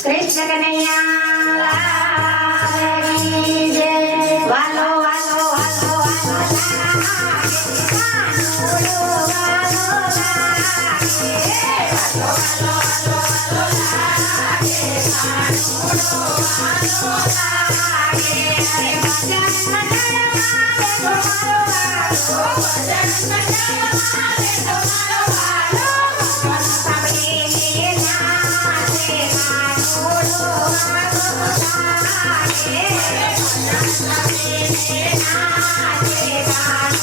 કૃષ્ણ કનૈયા લાલની જય. વાલો વાલો વાલો વાલો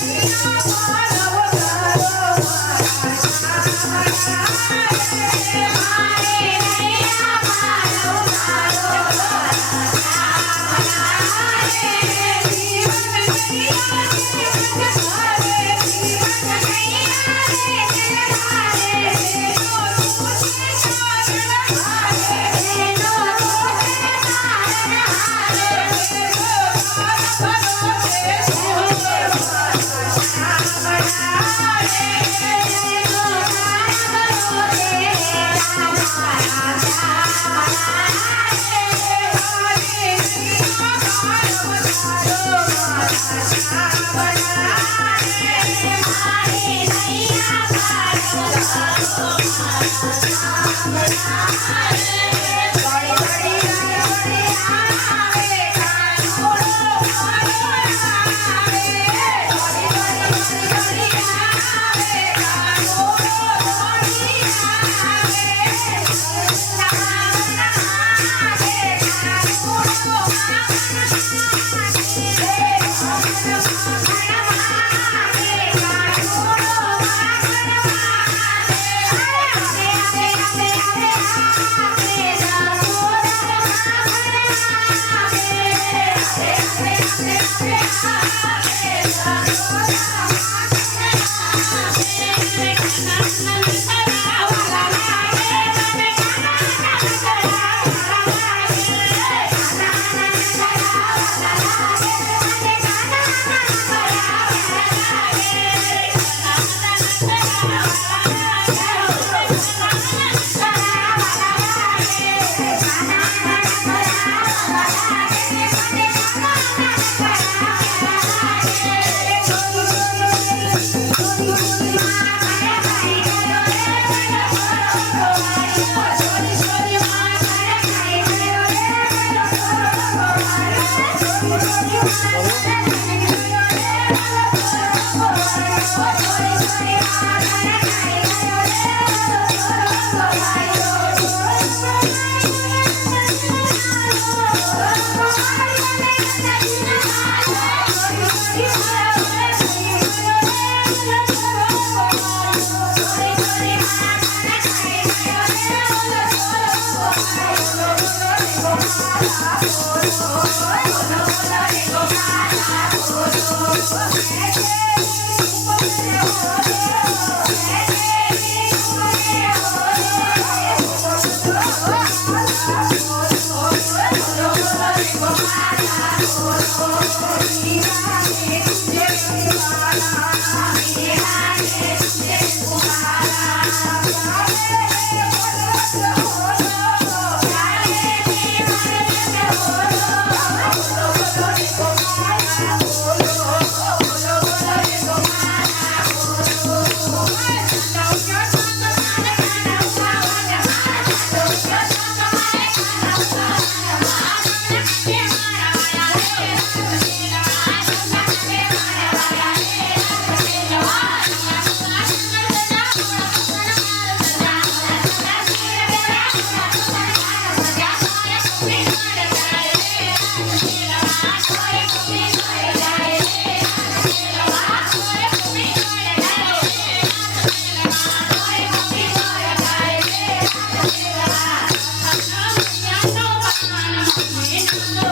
やった! Oh, Thank you.